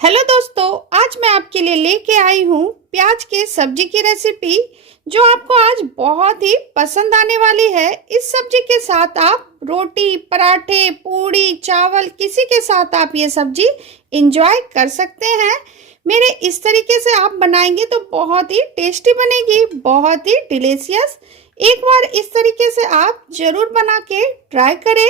Hello दोस्तों, आज मैं आपके लिए लेके आई हूँ प्याज के सब्जी की रेसिपी जो आपको आज बहुत ही पसंद आने वाली है। इस सब्जी के साथ आप रोटी, पराठे, पूड़ी, चावल किसी के साथ आप ये सब्जी एंजॉय कर सकते हैं। मेरे इस तरीके से आप बनाएंगे तो बहुत ही टेस्टी बनेगी, बहुत ही डिलीशियस। एक बार इस तरीके से आप जरूर बना के ट्राई करें।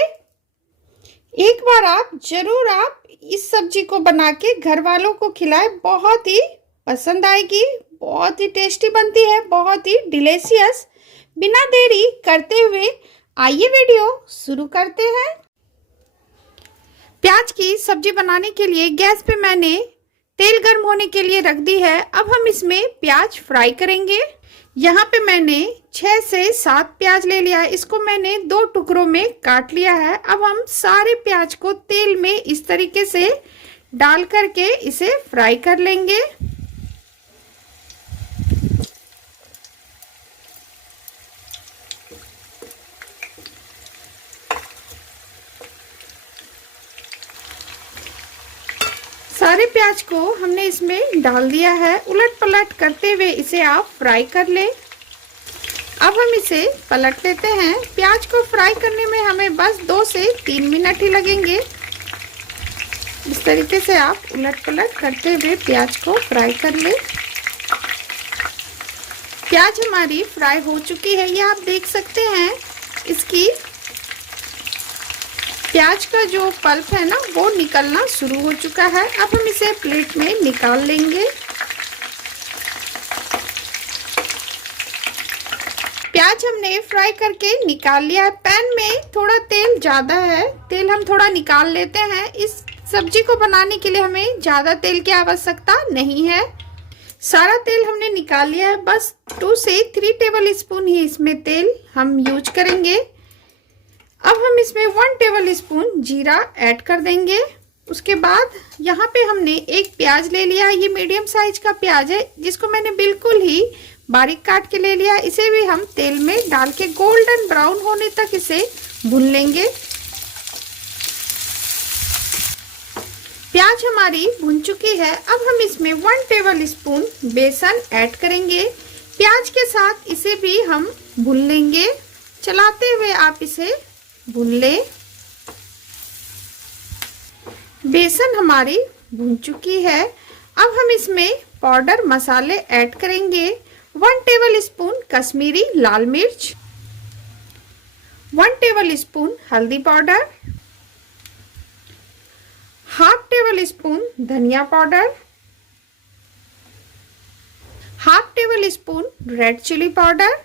एक बार आप जरूर इस सब्जी को बना के घर वालों को खिलाएं, बहुत ही पसंद आएगी। बहुत ही टेस्टी बनती है, बहुत ही डिलीशियस। बिना देरी करते हुए आइए वीडियो शुरू करते हैं। प्याज की सब्जी बनाने के लिए गैस पे मैंने तेल गर्म होने के लिए रख दी है। अब हम इसमें प्याज फ्राई करेंगे। यहाँ पे मैंने 6 से 7 प्याज ले लिया है। इसको मैंने 2 टुकड़ों में काट लिया है। अब हम सारे प्याज को तेल में इस तरीके से डाल करके इसे फ्राई कर लेंगे। सारे प्याज को हमने इसमें डाल दिया है। उलट पलट करते हुए इसे आप फ्राई कर लें। अब हम इसे पलट लेते हैं। प्याज को फ्राई करने में हमें बस 2 से 3 मिनट ही लगेंगे। इस तरीके से आप उलट पलट करते हुए प्याज को फ्राई कर लें। प्याज हमारी फ्राई हो चुकी है, ये आप देख सकते हैं। इसकी प्याज का जो पल्प है ना, वो निकलना शुरू हो चुका है। अब हम इसे प्लेट में निकाल लेंगे। प्याज हमने फ्राई करके निकाल लिया है। पैन में थोड़ा तेल ज़्यादा है, तेल हम थोड़ा निकाल लेते हैं। इस सब्जी को बनाने के लिए हमें ज़्यादा तेल की आवश्यकता नहीं है। सारा तेल हमने निकाल लिया है। बस 2 से 3 टेबल स्पून ही इसमें तेल हम यूज करेंगे। अब हम इसमें 1 टेबल स्पून जीरा ऐड कर देंगे। उसके बाद यहाँ पे हमने एक प्याज ले लिया। ये मीडियम साइज का प्याज है, जिसको मैंने बिल्कुल ही बारीक काट के ले लिया। इसे भी हम तेल में डाल के गोल्डन ब्राउन होने तक इसे भून लेंगे। प्याज हमारी भुन चुकी है। अब हम इसमें 1 टेबल स्पून बेसन ऐड करेंगे। प्याज के साथ इसे भी हम भून लेंगे। चलाते हुए आप इसे भून ले। बेसन हमारी भून चुकी है। अब हम इसमें पाउडर मसाले ऐड करेंगे। 1 टेबल स्पून कश्मीरी लाल मिर्च, 1 टेबल स्पून हल्दी पाउडर, हाफ टेबल स्पून धनिया powder, half tablespoon red chilli powder.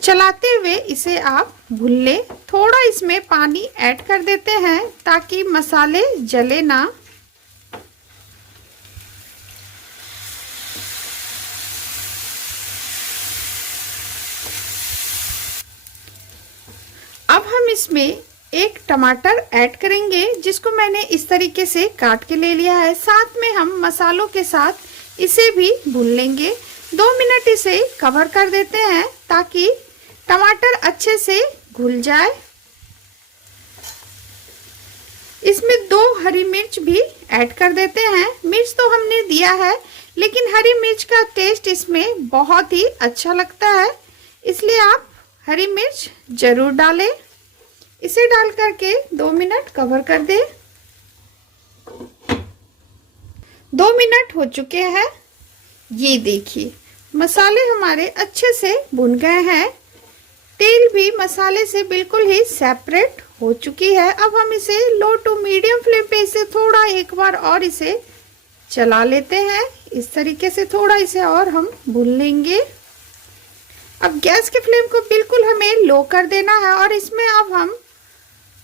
चलाते हुए इसे आप भून लें। थोड़ा इसमें पानी ऐड कर देते हैं ताकि मसाले जले ना। अब हम इसमें एक टमाटर ऐड करेंगे, जिसको मैंने इस तरीके से काट के ले लिया है। साथ में हम मसालों के साथ इसे भी भून लेंगे। 2 मिनट इसे कवर कर देते हैं ताकि टमाटर अच्छे से घुल जाए। इसमें 2 हरी मिर्च भी ऐड कर देते हैं। मिर्च तो हमने दिया है, लेकिन हरी मिर्च का टेस्ट इसमें बहुत ही अच्छा लगता है, इसलिए आप हरी मिर्च जरूर डालें। इसे डाल करके 2 मिनट कवर कर दें। 2 मिनट हो चुके हैं। ये देखिए, मसाले हमारे अच्छे से भुन गए हैं। तेल भी मसाले से बिल्कुल ही सेपरेट हो चुकी है। अब हम इसे लो टू मीडियम फ्लेम पे इसे थोड़ा एक बार और इसे चला लेते हैं। इस तरीके से थोड़ा इसे और हम भून लेंगे। अब गैस के फ्लेम को बिल्कुल हमें लो कर देना है और इसमें अब हम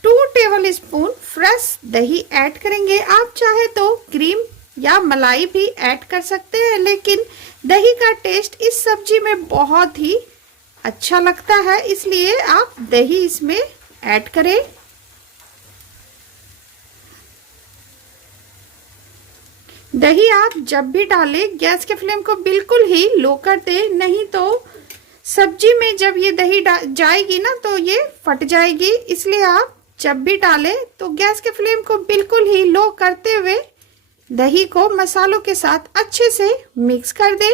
2 टेबल स्पून फ्रेश दही ऐड करेंगे। आप चाहे तो क्रीम या मलाई भी ऐड कर सकते हैं, लेकिन दही का टेस्ट इस सब्जी में बहुत ही अच्छा लगता है, इसलिए आप दही इसमें ऐड करें। दही आप जब भी डालें गैस के फ्लेम को बिल्कुल ही लो कर दें, नहीं तो सब्जी में जब ये दही जाएगी ना तो ये फट जाएगी। इसलिए आप जब भी डालें तो गैस के फ्लेम को बिल्कुल ही लो करते हुए दही को मसालों के साथ अच्छे से मिक्स कर दें।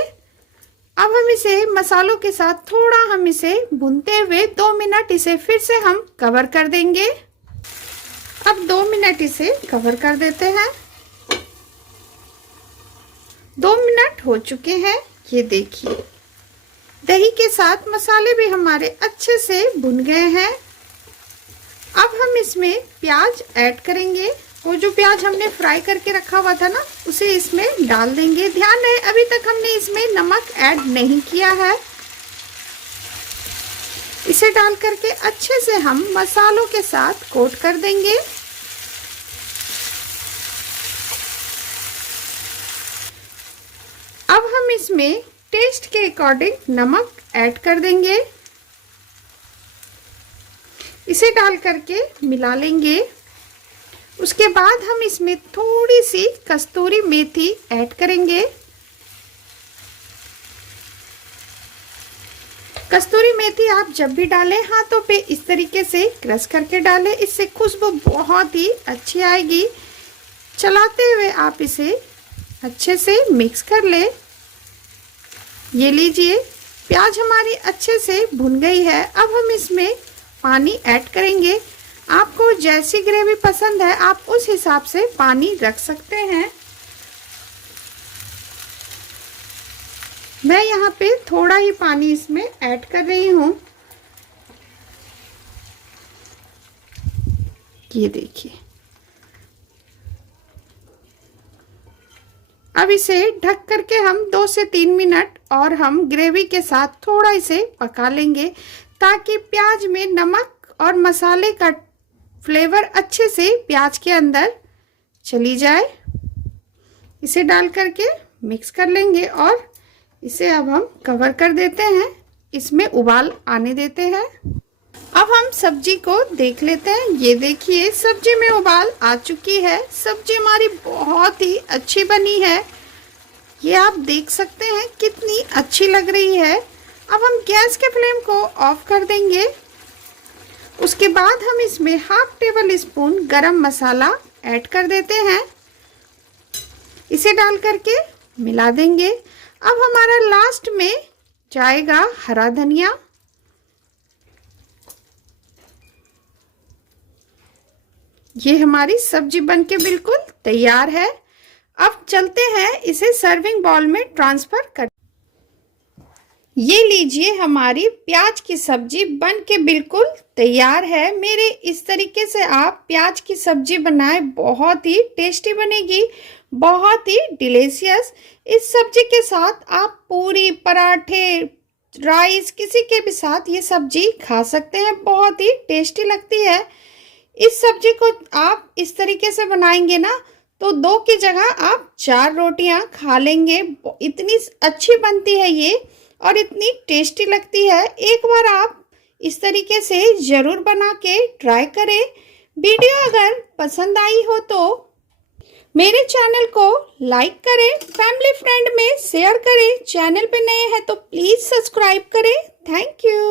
अब हम इसे मसालों के साथ थोड़ा हम इसे भूनते हुए 2 मिनट इसे फिर से हम कवर कर देंगे। अब 2 मिनट इसे कवर कर देते हैं। 2 मिनट हो चुके हैं। ये देखिए दही के साथ मसाले भी हमारे अच्छे से भुन गए हैं। अब हम इसमें प्याज ऐड करेंगे। वो जो प्याज हमने फ्राई करके रखा हुआ था ना, उसे इसमें डाल देंगे। ध्यान रहे अभी तक हमने इसमें नमक ऐड नहीं किया है। इसे डाल करके अच्छे से हम मसालों के साथ कोट कर देंगे। अब हम इसमें टेस्ट के अकॉर्डिंग नमक ऐड कर देंगे। इसे डाल करके मिला लेंगे। उसके बाद हम इसमें थोड़ी सी कस्तूरी मेथी ऐड करेंगे। कस्तूरी मेथी आप जब भी डालें हाथों पे इस तरीके से क्रश करके डालें, इससे खुशबू बहुत ही अच्छी आएगी। चलाते हुए आप इसे अच्छे से मिक्स कर लें। ये लीजिए प्याज हमारी अच्छे से भुन गई है। अब हम इसमें पानी ऐड करेंगे। आपको जैसी ग्रेवी पसंद है आप उस हिसाब से पानी रख सकते हैं। मैं यहाँ पे थोड़ा ही पानी इसमें ऐड कर रही हूँ। ये देखिए अब इसे ढक करके हम 2 से 3 मिनट और हम ग्रेवी के साथ थोड़ा इसे पका लेंगे, ताकि प्याज में नमक और मसाले का फ्लेवर अच्छे से प्याज के अंदर चली जाए। इसे डाल करके मिक्स कर लेंगे और इसे अब हम कवर कर देते हैं। इसमें उबाल आने देते हैं। अब हम सब्जी को देख लेते हैं। ये देखिए सब्जी में उबाल आ चुकी है। सब्जी हमारी बहुत ही अच्छी बनी है। ये आप देख सकते हैं कितनी अच्छी लग रही है। अब हम गैस के फ्लेम को ऑफ कर देंगे। उसके बाद हम इसमें हाफ टेबल स्पून गरम मसाला ऐड कर देते हैं। इसे डाल करके मिला देंगे। अब हमारा लास्ट में जाएगा हरा धनिया। ये हमारी सब्जी बनके बिल्कुल तैयार है। अब चलते हैं इसे सर्विंग बाउल में ट्रांसफर कर। ये लीजिए हमारी प्याज की सब्जी बनके बिल्कुल तैयार है। मेरे इस तरीके से आप प्याज की सब्जी बनाएं, बहुत ही टेस्टी बनेगी, बहुत ही डिलीशियस। इस सब्जी के साथ आप पूरी, पराठे, राइस किसी के भी साथ ये सब्जी खा सकते हैं। बहुत ही टेस्टी लगती है। इस सब्जी को आप इस तरीके से बनाएंगे ना तो 2 की जगह आप 4 रोटियां खा लेंगे। इतनी अच्छी बनती है ये और इतनी टेस्टी लगती है। एक बार आप इस तरीके से ज़रूर बना के ट्राई करें। वीडियो अगर पसंद आई हो तो मेरे चैनल को लाइक करें, फैमिली फ्रेंड में शेयर करें। चैनल पे नए हैं तो प्लीज़ सब्सक्राइब करें। Thank you.